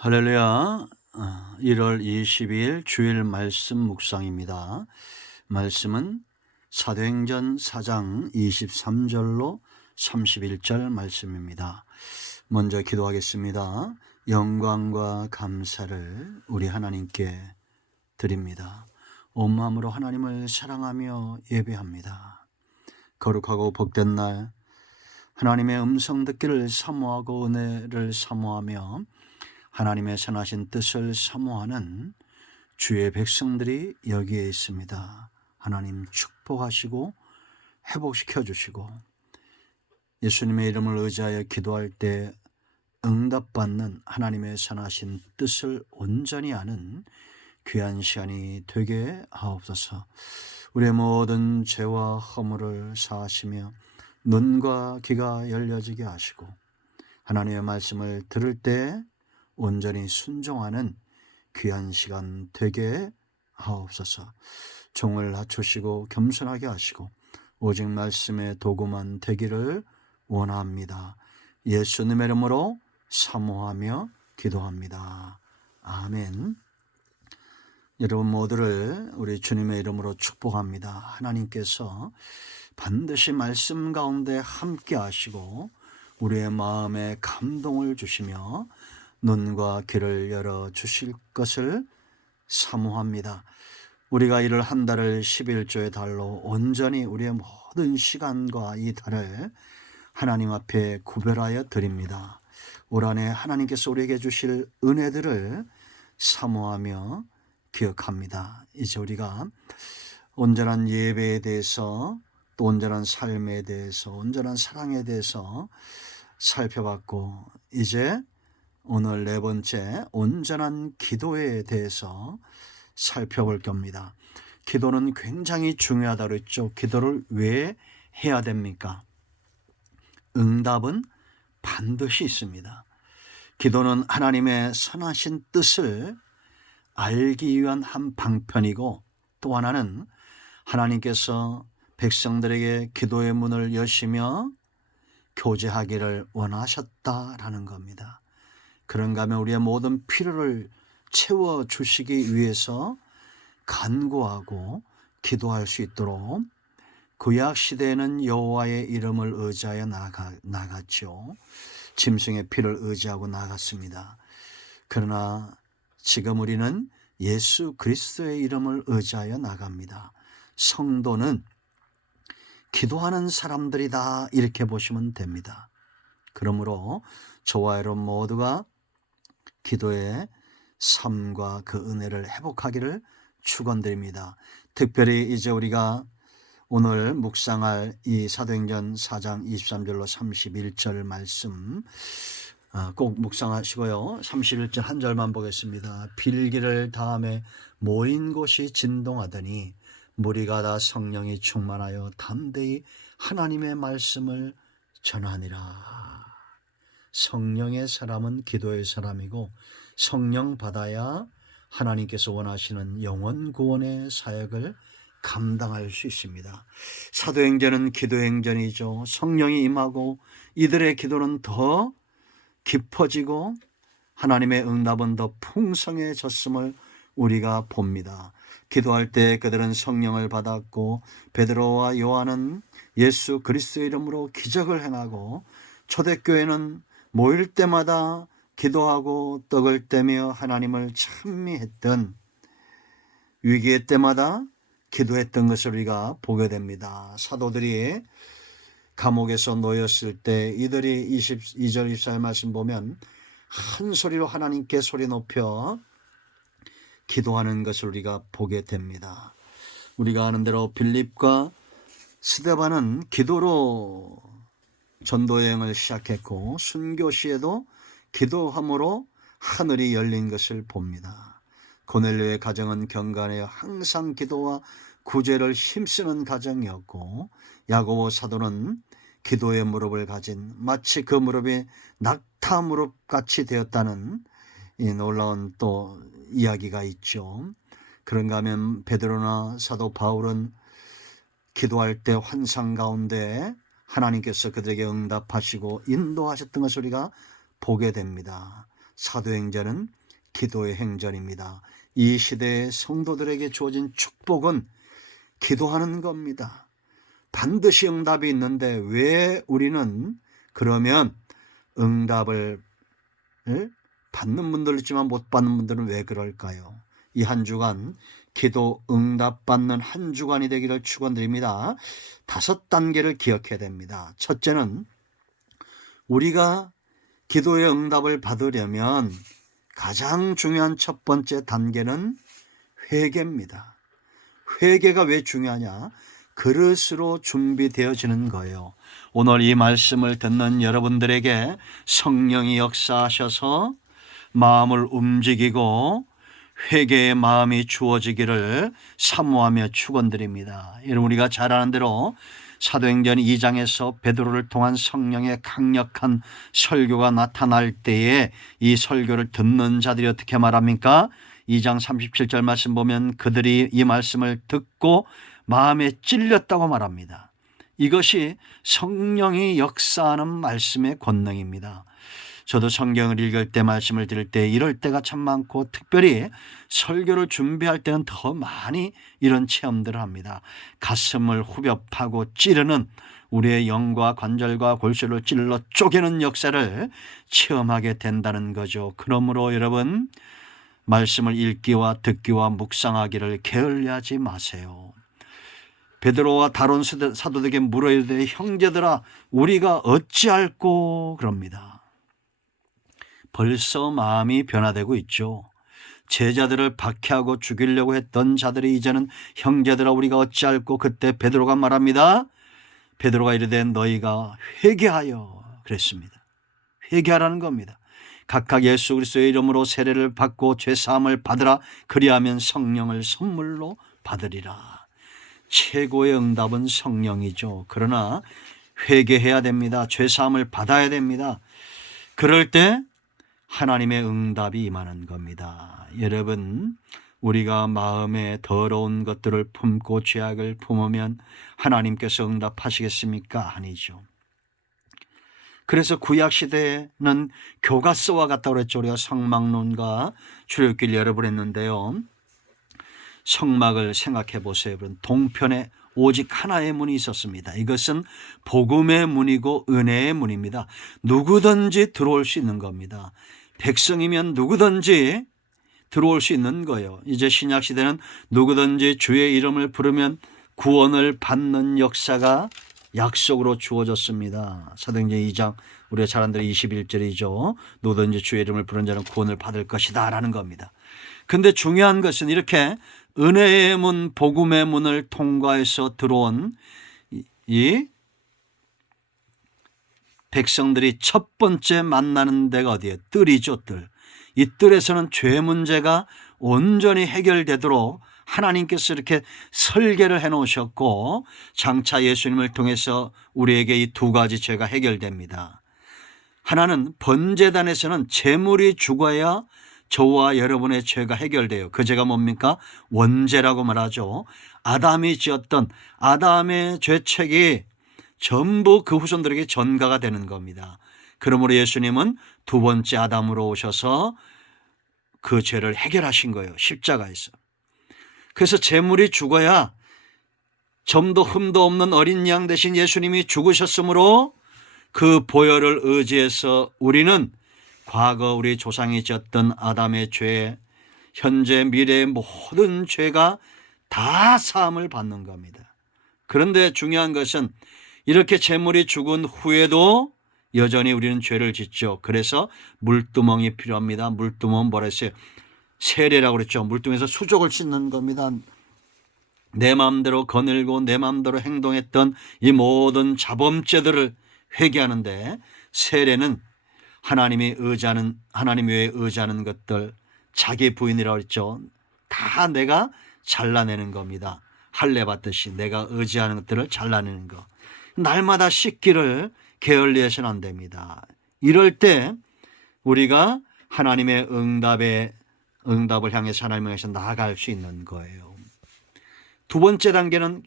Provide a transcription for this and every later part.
할렐루야. 1월 22일 주일 말씀 묵상입니다. 말씀은 사도행전 4장 23절로 31절 말씀입니다. 먼저 기도하겠습니다. 영광과 감사를 우리 하나님께 드립니다. 온 마음으로 하나님을 사랑하며 예배합니다. 거룩하고 복된 날 하나님의 음성 듣기를 사모하고 은혜를 사모하며 하나님의 선하신 뜻을 사모하는 주의 백성들이 여기에 있습니다. 하나님 축복하시고 회복시켜 주시고 예수님의 이름을 의지하여 기도할 때 응답받는 하나님의 선하신 뜻을 온전히 아는 귀한 시간이 되게 하옵소서. 우리의 모든 죄와 허물을 사하시며 눈과 귀가 열려지게 하시고 하나님의 말씀을 들을 때 온전히 순종하는 귀한 시간 되게 하옵소서. 종을 낮추시고 겸손하게 하시고 오직 말씀의 도구만 되기를 원합니다. 예수님의 이름으로 사모하며 기도합니다. 아멘. 여러분 모두를 우리 주님의 이름으로 축복합니다. 하나님께서 반드시 말씀 가운데 함께 하시고 우리의 마음에 감동을 주시며 눈과 귀를 열어 주실 것을 사모합니다. 우리가 이를 한 달을 11조의 달로 온전히 우리의 모든 시간과 이 달을 하나님 앞에 구별하여 드립니다. 올 한해 하나님께서 우리에게 주실 은혜들을 사모하며 기억합니다. 이제 우리가 온전한 예배에 대해서 또 온전한 삶에 대해서 온전한 사랑에 대해서 살펴봤고 이제 오늘 네 번째 온전한 기도에 대해서 살펴볼 겁니다. 기도는 굉장히 중요하다고 했죠. 기도를 왜 해야 됩니까? 응답은 반드시 있습니다. 기도는 하나님의 선하신 뜻을 알기 위한 한 방편이고 또 하나는 하나님께서 백성들에게 기도의 문을 여시며 교제하기를 원하셨다라는 겁니다. 그런가 하면 우리의 모든 필요를 채워주시기 위해서 간구하고 기도할 수 있도록 구약시대에는 여호와의 이름을 의지하여 나갔죠. 짐승의 피를 의지하고 나갔습니다. 그러나 지금 우리는 예수 그리스도의 이름을 의지하여 나갑니다. 성도는 기도하는 사람들이다 이렇게 보시면 됩니다. 그러므로 저와 여러분 모두가 기도의 삶과 그 은혜를 회복하기를 축원드립니다. 특별히 이제 우리가 오늘 묵상할 이 사도행전 4장 23절로 31절 말씀 꼭 묵상하시고요. 31절 한 절만 보겠습니다. 빌기를 다음에 모인 곳이 진동하더니 무리가 다 성령이 충만하여 담대히 하나님의 말씀을 전하니라. 성령의 사람은 기도의 사람이고 성령 받아야 하나님께서 원하시는 영혼 구원의 사역을 감당할 수 있습니다. 사도행전은 기도행전이죠. 성령이 임하고 이들의 기도는 더 깊어지고 하나님의 응답은 더 풍성해졌음을 우리가 봅니다. 기도할 때 그들은 성령을 받았고 베드로와 요한은 예수 그리스도의 이름으로 기적을 행하고 초대교회는 모일 때마다 기도하고 떡을 떼며 하나님을 찬미했던 위기의 때마다 기도했던 것을 우리가 보게 됩니다. 사도들이 감옥에서 놓였을 때 이들이 22절 24절 말씀 보면 한 소리로 하나님께 소리 높여 기도하는 것을 우리가 보게 됩니다. 우리가 아는 대로 빌립과 스데반은 기도로 전도 여행을 시작했고 순교 시에도 기도함으로 하늘이 열린 것을 봅니다. 고넬료의 가정은 경건하여 항상 기도와 구제를 힘쓰는 가정이었고 야고보 사도는 기도의 무릎을 가진 마치 그 무릎이 낙타 무릎 같이 되었다는 이 놀라운 또 이야기가 있죠. 그런가 하면 베드로나 사도 바울은 기도할 때 환상 가운데 하나님께서 그들에게 응답하시고 인도하셨던 것을 우리가 보게 됩니다. 사도행전은 기도의 행전입니다. 이 시대의 성도들에게 주어진 축복은 기도하는 겁니다. 반드시 응답이 있는데 왜 우리는 그러면 응답을 받는 분들 있지만 못 받는 분들은 왜 그럴까요? 이 한 주간 기도 응답 받는 한 주간이 되기를 축원드립니다. 5단계를 기억해야 됩니다. 첫째는 우리가 기도의 응답을 받으려면 가장 중요한 첫 번째 단계는 회개입니다. 회개가 왜 중요하냐? 그릇으로 준비되어지는 거예요. 오늘 이 말씀을 듣는 여러분들에게 성령이 역사하셔서 마음을 움직이고 회개의 마음이 주어지기를 사모하며 축원드립니다. 여러분, 우리가 잘 아는 대로 사도행전 2장에서 베드로를 통한 성령의 강력한 설교가 나타날 때에 이 설교를 듣는 자들이 어떻게 말합니까? 2장 37절 말씀 보면 그들이 이 말씀을 듣고 마음에 찔렸다고 말합니다. 이것이 성령이 역사하는 말씀의 권능입니다. 저도 성경을 읽을 때, 말씀을 들을 때 이럴 때가 참 많고, 특별히 설교를 준비할 때는 더 많이 이런 체험들을 합니다. 가슴을 후벼파고 찌르는, 우리의 영과 관절과 골수를 찔러 쪼개는 역사를 체험하게 된다는 거죠. 그러므로 여러분, 말씀을 읽기와 듣기와 묵상하기를 게을리하지 마세요. 베드로와 다른 사도들에게 물어야 돼. 형제들아, 우리가 어찌할꼬? 그럽니다. 벌써 마음이 변화되고 있죠. 제자들을 박해하고 죽이려고 했던 자들이 이제는 형제들아 우리가 어찌할꼬? 그때 베드로가 말합니다. 베드로가 이르되 너희가 회개하여 그랬습니다. 회개하라는 겁니다. 각각 예수 그리스도의 이름으로 세례를 받고 죄사함을 받으라. 그리하면 성령을 선물로 받으리라. 최고의 응답은 성령이죠. 그러나 회개해야 됩니다. 죄사함을 받아야 됩니다. 그럴 때 하나님의 응답이 임하는 겁니다. 여러분, 우리가 마음에 더러운 것들을 품고 죄악을 품으면 하나님께서 응답하시겠습니까? 아니죠. 그래서 구약시대에는 교과서와 같다고 그랬죠. 우리가 성막론과 출애굽기를 여러 번 했는데요. 성막을 생각해 보세요. 동편에 오직 하나의 문이 있었습니다. 이것은 복음의 문이고 은혜의 문입니다. 누구든지 들어올 수 있는 겁니다. 백성이면 누구든지 들어올 수 있는 거예요. 이제 신약시대는 누구든지 주의 이름을 부르면 구원을 받는 역사가 약속으로 주어졌습니다. 사도행전 2장 우리가 잘 아는 대로 21절이죠. 누구든지 주의 이름을 부르는 자는 구원을 받을 것이다 라는 겁니다. 그런데 중요한 것은 이렇게 은혜의 문, 복음의 문을 통과해서 들어온 이 백성들이 첫 번째 만나는 데가 어디예요? 뜰이죠, 뜰. 이 뜰에서는 죄 문제가 온전히 해결되도록 하나님께서 이렇게 설계를 해 놓으셨고, 장차 예수님을 통해서 우리에게 이 두 가지 죄가 해결됩니다. 하나는 번제단에서는 제물이 죽어야 저와 여러분의 죄가 해결돼요. 그 죄가 뭡니까? 원죄라고 말하죠. 아담이 지었던 아담의 죄책이 전부 그 후손들에게 전가가 되는 겁니다. 그러므로 예수님은 두 번째 아담으로 오셔서 그 죄를 해결하신 거예요. 십자가에서. 그래서 제물이 죽어야 점도 흠도 없는 어린 양 대신 예수님이 죽으셨으므로 그 보혈을 의지해서 우리는 과거 우리 조상이 지었던 아담의 죄, 현재 미래의 모든 죄가 다 사함을 받는 겁니다. 그런데 중요한 것은 이렇게 제물이 죽은 후에도 여전히 우리는 죄를 짓죠. 그래서 물두멍이 필요합니다. 물두멍은 뭐라 했어요? 세례라고 그랬죠. 물두멍에서 수족을 씻는 겁니다. 내 마음대로 거닐고 내 마음대로 행동했던 이 모든 자범죄들을 회개하는데, 세례는 하나님이 의지하는, 하나님 외에 의지하는 것들, 자기 부인이라고 했죠. 다 내가 잘라내는 겁니다. 할례 받듯이 내가 의지하는 것들을 잘라내는 거. 날마다 씻기를 게을리해서는 안 됩니다. 이럴 때 우리가 하나님의 응답을 향해서 하나님을 향해서 나아갈 수 있는 거예요. 두 번째 단계는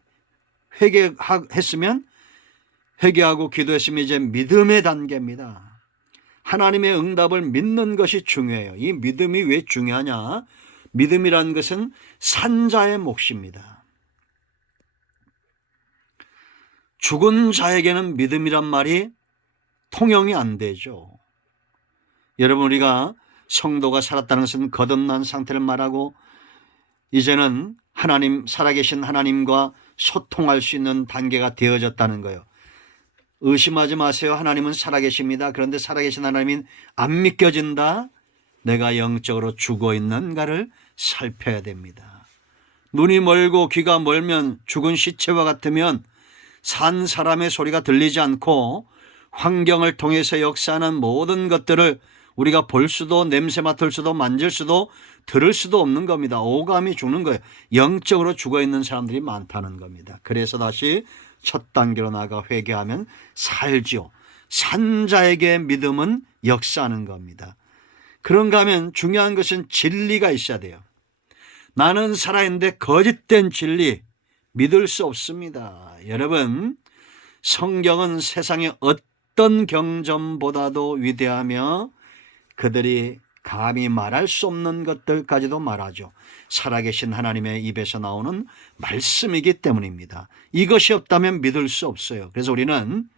회개했으면, 회개하고 기도했으면 이제 믿음의 단계입니다. 하나님의 응답을 믿는 것이 중요해요. 이 믿음이 왜 중요하냐? 믿음이라는 것은 산자의 몫입니다. 죽은 자에게는 믿음이란 말이 통용이 안 되죠. 여러분, 우리가 성도가 살았다는 것은 거듭난 상태를 말하고 이제는 하나님, 살아계신 하나님과 소통할 수 있는 단계가 되어졌다는 거예요. 의심하지 마세요. 하나님은 살아계십니다. 그런데 살아계신 하나님이 안 믿겨진다? 내가 영적으로 죽어 있는가를 살펴야 됩니다. 눈이 멀고 귀가 멀면 죽은 시체와 같으면 산 사람의 소리가 들리지 않고 환경을 통해서 역사하는 모든 것들을 우리가 볼 수도 냄새 맡을 수도 만질 수도 들을 수도 없는 겁니다. 오감이 죽는 거예요. 영적으로 죽어 있는 사람들이 많다는 겁니다. 그래서 다시 첫 단계로 나아가 회개하면 살지요. 산자에게 믿음은 역사하는 겁니다. 그런가 하면 중요한 것은 진리가 있어야 돼요. 나는 살아있는데 거짓된 진리 믿을 수 없습니다. 여러분, 성경은 세상의 어떤 경전보다도 위대하며 그들이 감히 말할 수 없는 것들까지도 말하죠. 살아계신 하나님의 입에서 나오는 말씀이기 때문입니다. 이것이 없다면 믿을 수 없어요. 그래서 우리는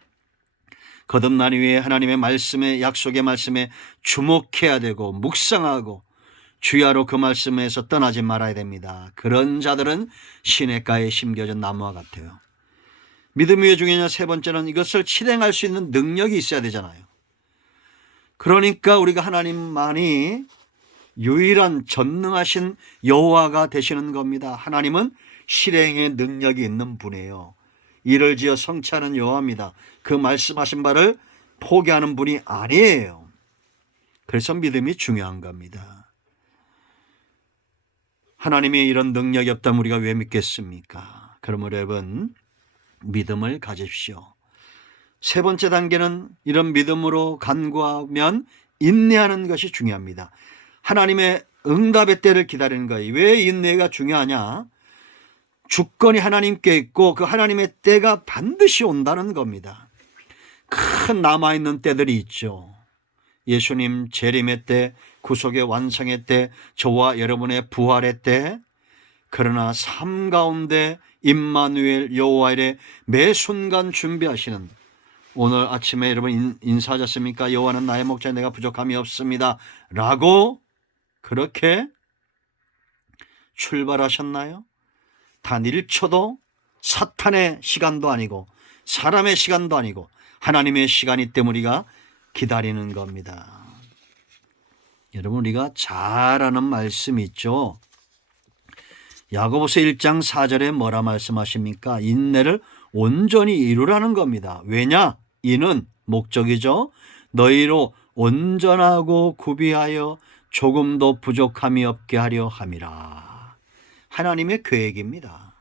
거듭난 이후에 하나님의 말씀에, 약속의 말씀에 주목해야 되고 묵상하고 주야로 그 말씀에서 떠나지 말아야 됩니다. 그런 자들은 시냇가에 심겨진 나무와 같아요. 믿음이 왜 중요하냐? 세 번째는 이것을 실행할 수 있는 능력이 있어야 되잖아요. 그러니까 우리가 하나님만이 유일한 전능하신 여호와가 되시는 겁니다. 하나님은 실행의 능력이 있는 분이에요. 이를 지어 성취하는 여호와입니다. 그 말씀하신 바를 포기하는 분이 아니에요. 그래서 믿음이 중요한 겁니다. 하나님이 이런 능력이 없다면 우리가 왜 믿겠습니까? 그러므로 여러분, 믿음을 가집시오. 세 번째 단계는 이런 믿음으로 간구하면 인내하는 것이 중요합니다. 하나님의 응답의 때를 기다리는 거예요. 왜 인내가 중요하냐? 주권이 하나님께 있고 그 하나님의 때가 반드시 온다는 겁니다. 큰 남아있는 때들이 있죠. 예수님 재림의 때, 구속의 완성의 때, 저와 여러분의 부활의 때, 그러나 삶 가운데 임마누엘 여호와의 매 순간 준비하시는, 오늘 아침에 여러분 인사하셨습니까? 여호와는 나의 목자, 내가 부족함이 없습니다 라고 그렇게 출발하셨나요? 단 1초도 사탄의 시간도 아니고 사람의 시간도 아니고 하나님의 시간이 때문에 우리가 기다리는 겁니다. 여러분, 우리가 잘 아는 말씀이 있죠. 야고보서 1장 4절에 뭐라 말씀하십니까? 인내를 온전히 이루라는 겁니다. 왜냐? 이는 목적이죠. 너희로 온전하고 구비하여 조금도 부족함이 없게 하려 함이라. 하나님의 계획입니다.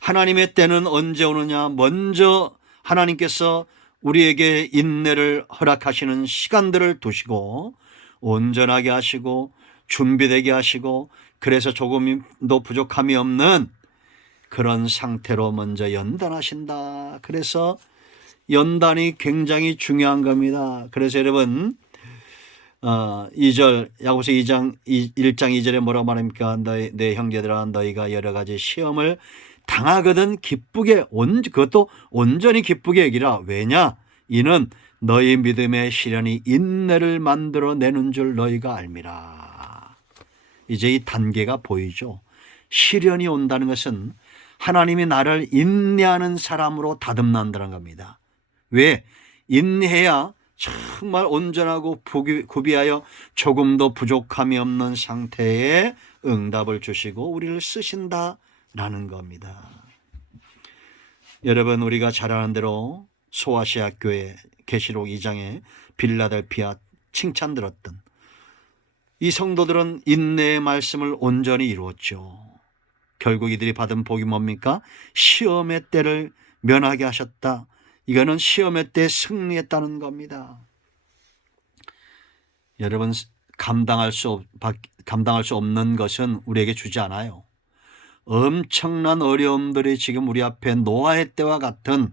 하나님의 때는 언제 오느냐? 먼저 하나님께서 우리에게 인내를 허락하시는 시간들을 두시고 온전하게 하시고 준비되게 하시고, 그래서 조금도 부족함이 없는 그런 상태로 먼저 연단하신다. 그래서 연단이 굉장히 중요한 겁니다. 그래서 여러분 2절 야고보서 1장 2절에 뭐라고 말합니까? 내 형제들아, 너희가 여러 가지 시험을 당하거든 기쁘게, 그것도 온전히 기쁘게 여기라. 왜냐? 이는 너희 믿음의 시련이 인내를 만들어내는 줄 너희가 알미라. 이제 이 단계가 보이죠. 시련이 온다는 것은 하나님이 나를 인내하는 사람으로 다듬는다는 겁니다. 왜? 인내해야 정말 온전하고 구비하여 조금도 부족함이 없는 상태에 응답을 주시고 우리를 쓰신다라는 겁니다. 여러분, 우리가 잘 아는 대로 소아시아 교회 계시록 2장에 빌라델피아 칭찬 들었던 이 성도들은 인내의 말씀을 온전히 이루었죠. 결국 이들이 받은 복이 뭡니까? 시험의 때를 면하게 하셨다. 이거는 시험의 때 승리했다는 겁니다. 여러분, 감당할 수 없는 것은 우리에게 주지 않아요. 엄청난 어려움들이 지금 우리 앞에 노아의 때와 같은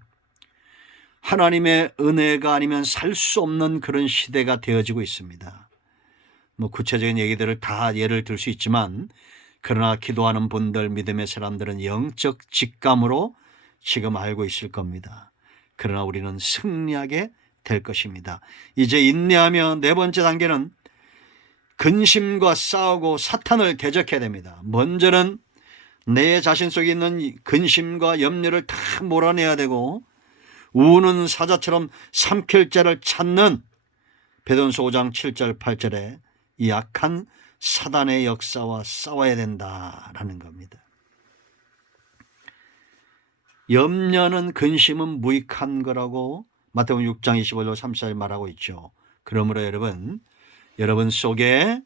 하나님의 은혜가 아니면 살 수 없는 그런 시대가 되어지고 있습니다. 뭐 구체적인 얘기들을 다 예를 들 수 있지만, 그러나 기도하는 분들, 믿음의 사람들은 영적 직감으로 지금 알고 있을 겁니다. 그러나 우리는 승리하게 될 것입니다. 이제 인내하며 네 번째 단계는 근심과 싸우고 사탄을 대적해야 됩니다. 먼저는 내 자신 속에 있는 근심과 염려를 다 몰아내야 되고, 우는 사자처럼 삼킬 자를 찾는 베드로전서 5장 7절 8절에 이 악한 사단의 역사와 싸워야 된다라는 겁니다. 염려는 근심은 무익한 거라고 마태복음 6장 25절 34절 말하고 있죠. 그러므로 여러분 속에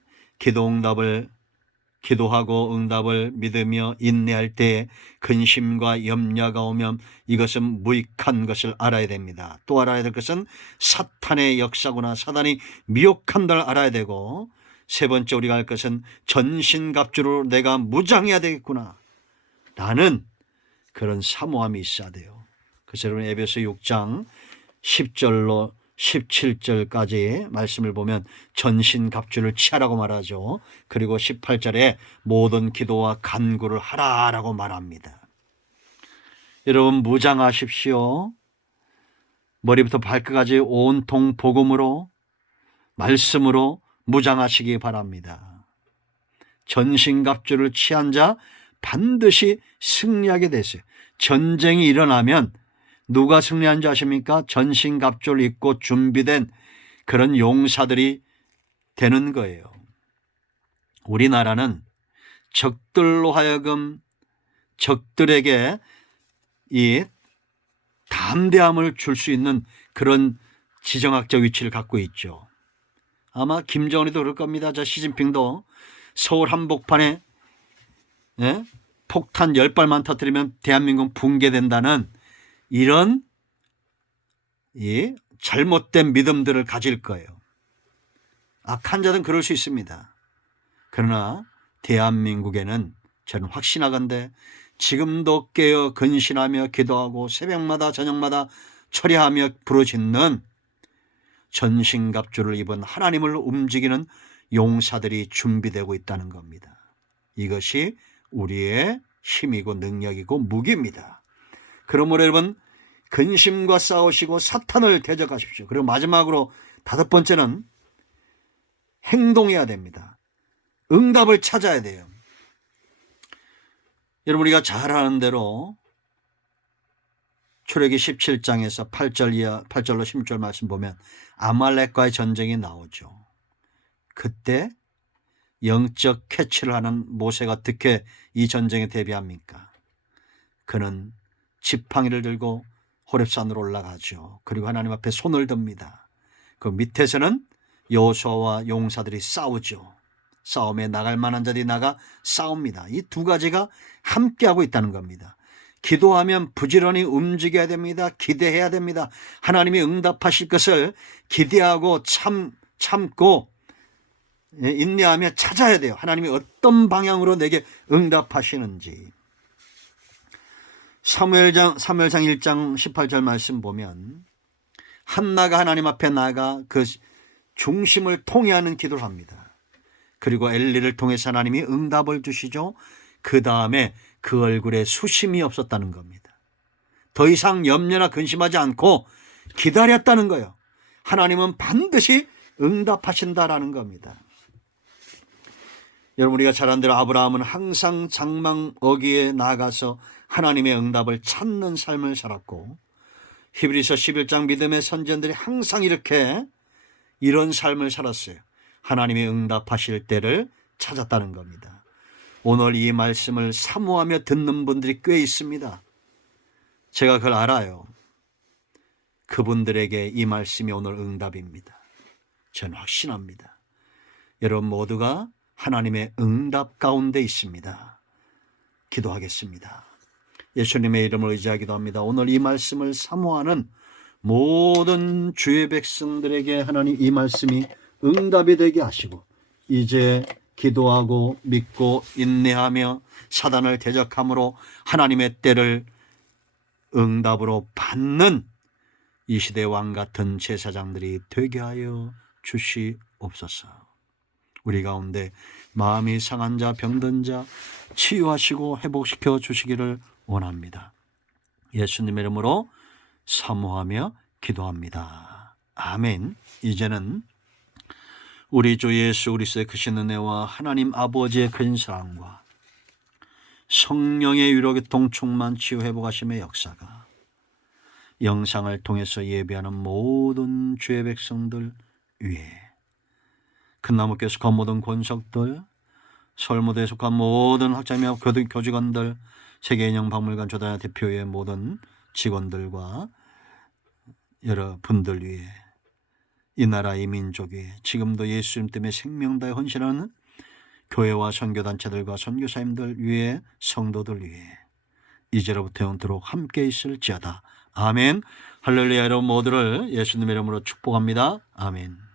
기도하고 응답을 믿으며 인내할 때 근심과 염려가 오면 이것은 무익한 것을 알아야 됩니다. 또 알아야 될 것은 사탄의 역사구나, 사단이 미혹한 걸 알아야 되고, 세 번째 우리가 할 것은 전신갑주로 내가 무장해야 되겠구나 라는 그런 사모함이 있어야 돼요. 그래서 여러분 에베소 6장 10절로 17절까지 말씀을 보면 전신갑주를 취하라고 말하죠. 그리고 18절에 모든 기도와 간구를 하라라고 말합니다. 여러분 무장하십시오. 머리부터 발끝까지 온통 복음으로, 말씀으로 무장하시기 바랍니다. 전신갑주를 취한 자 반드시 승리하게 되세요. 전쟁이 일어나면 누가 승리한 줄 아십니까? 전신갑주를 입고 준비된 그런 용사들이 되는 거예요. 우리나라는 적들로 하여금 적들에게 이 담대함을 줄 수 있는 그런 지정학적 위치를 갖고 있죠. 아마 김정은이도 그럴 겁니다. 저 시진핑도 서울 한복판에 폭탄 10발만 터뜨리면 대한민국 붕괴된다는 이런 잘못된 믿음들을 가질 거예요. 악한 자들은 그럴 수 있습니다. 그러나 대한민국에는 저는 확신하건대 지금도 깨어 근신하며 기도하고 새벽마다 저녁마다 철야하며 부르짖는 전신갑주를 입은 하나님을 움직이는 용사들이 준비되고 있다는 겁니다. 이것이 우리의 힘이고 능력이고 무기입니다. 그러므로 여러분 근심과 싸우시고 사탄을 대적하십시오. 그리고 마지막으로 다섯 번째는 행동해야 됩니다. 응답을 찾아야 돼요. 여러분 우리가 잘 아는 대로 출애기 17장에서 8절로 16절 말씀 보면 아말렉과의 전쟁이 나오죠. 그때 영적 캐치를 하는 모세가 어떻게 이 전쟁에 대비합니까? 그는 지팡이를 들고 호렙산으로 올라가죠. 그리고 하나님 앞에 손을 듭니다. 그 밑에서는 여호수아와 용사들이 싸우죠. 싸움에 나갈 만한 자들이 나가 싸웁니다. 이 두 가지가 함께하고 있다는 겁니다. 기도하면 부지런히 움직여야 됩니다. 기대해야 됩니다. 하나님이 응답하실 것을 기대하고 참고 인내하며 찾아야 돼요. 하나님이 어떤 방향으로 내게 응답하시는지. 사무엘상 1장 18절 말씀 보면 한나가 하나님 앞에 나가 그 중심을 통해하는 기도를 합니다. 그리고 엘리를 통해서 하나님이 응답을 주시죠. 그 다음에 그 얼굴에 수심이 없었다는 겁니다. 더 이상 염려나 근심하지 않고 기다렸다는 거예요. 하나님은 반드시 응답하신다라는 겁니다. 여러분 우리가 잘 아는 대로 아브라함은 항상 장막 어귀에 나가서 하나님의 응답을 찾는 삶을 살았고, 히브리서 11장 믿음의 선지자들이 항상 이런 삶을 살았어요. 하나님이 응답하실 때를 찾았다는 겁니다. 오늘 이 말씀을 사모하며 듣는 분들이 꽤 있습니다. 제가 그걸 알아요. 그분들에게 이 말씀이 오늘 응답입니다. 저는 확신합니다. 여러분 모두가 하나님의 응답 가운데 있습니다. 기도하겠습니다. 예수님의 이름을 의지하기도 합니다. 오늘 이 말씀을 사모하는 모든 주의 백성들에게 하나님 이 말씀이 응답이 되게 하시고, 이제 기도하고 믿고 인내하며 사단을 대적함으로 하나님의 때를 응답으로 받는 이 시대 왕 같은 제사장들이 되게 하여 주시옵소서. 우리 가운데 마음이 상한 자, 병든 자 치유하시고 회복시켜 주시기를 원합니다. 예수님의 이름으로 사모하며 기도합니다. 아멘. 이제는 우리 주 예수 그리스도의 크신 은혜와 하나님 아버지의 큰 사랑과 성령의 위로 교통 충만 치유 회복하심의 역사가 영상을 통해서 예배하는 모든 주의 백성들 위에 큰나무교회 속한 모든 권석들, 서울무대에 속한 모든 학자며 교직원들, 세계인형박물관 조단의 대표의 모든 직원들과 여러분들 위해 이 나라 이 민족 위에 지금도 예수님 때문에 생명 다해 헌신하는 교회와 선교단체들과 선교사님들 위해 성도들 위해 이제로부터 영원토록 함께 있을지어다. 아멘. 할렐루야. 여러분 모두를 예수님의 이름으로 축복합니다. 아멘.